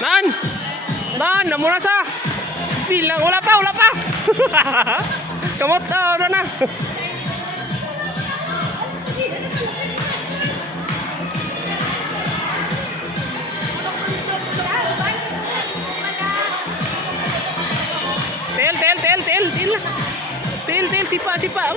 Nan! Nan! Namuna sa! Bilang! Wala pa! Wala pa! Kamot! Ano na? Tel, sipa. Sipaw.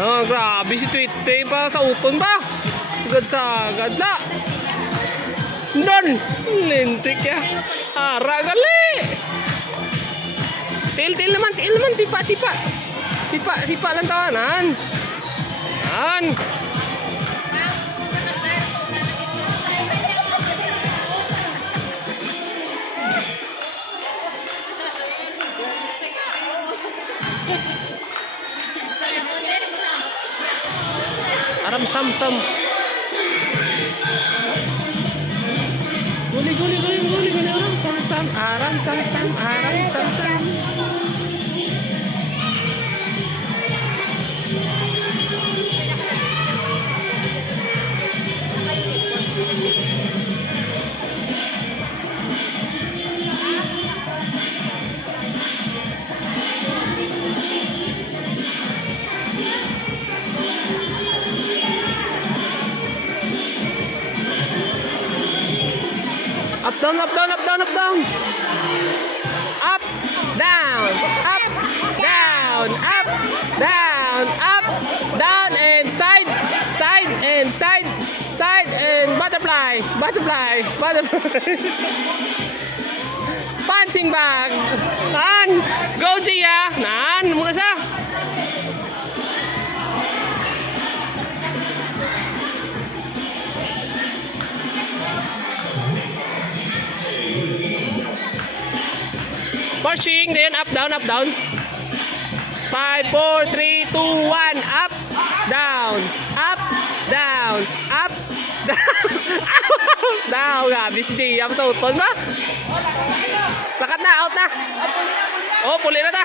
Oh, grabe si Tweety pa sa uton ba? Agad na. Don, lintik ya. Ara gali. Tel naman, sipa lang tawanan. Yan. Aram sam. Guli aram sam. Up, down. Up, down, and side, and butterfly. Punching bag. Nan, go Gia. Nan, muna sa. Marching, then up, down. 5, 4, 3, 2, 1. Up, down. Down. Grabe si Gia sa uton ba? Lakat na, out na. Oh, puli na ta.